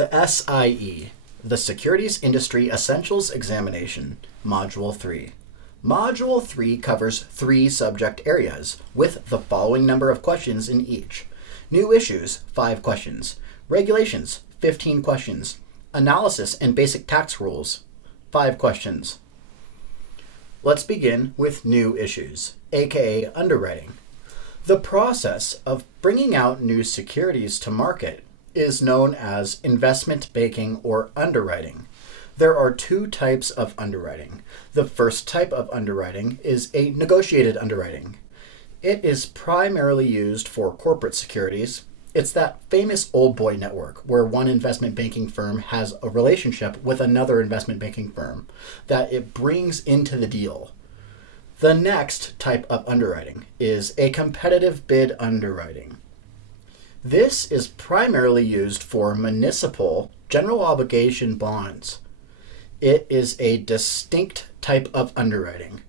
The SIE, the Securities Industry Essentials Examination, Module 3. Module 3 covers 3 subject areas, with the following number of questions in each. New issues, 5 questions. Regulations, 15 questions. Analysis and basic tax rules, 5 questions. Let's begin with new issues, aka underwriting. The process of bringing out new securities to market is known as investment banking or underwriting. There are 2 types of underwriting. The first type of underwriting is a negotiated underwriting. It is primarily used for corporate securities. It's that famous old boy network where one investment banking firm has a relationship with another investment banking firm that it brings into the deal. The next type of underwriting is a competitive bid underwriting. This is primarily used for municipal general obligation bonds. It is a distinct type of underwriting.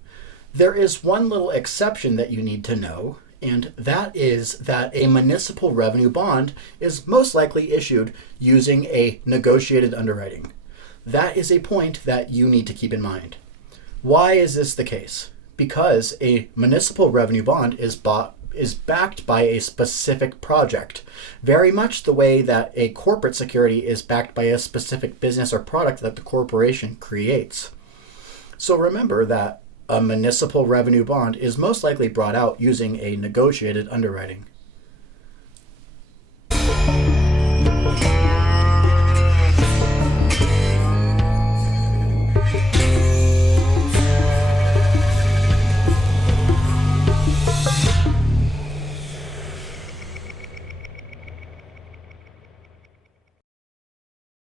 There is one little exception that you need to know, and that is that a municipal revenue bond is most likely issued using a negotiated underwriting. That is a point that you need to keep in mind. Why is this the case? Because a municipal revenue bond is backed by a specific project, very much the way that a corporate security is backed by a specific business or product that the corporation creates. So remember that a municipal revenue bond is most likely brought out using a negotiated underwriting.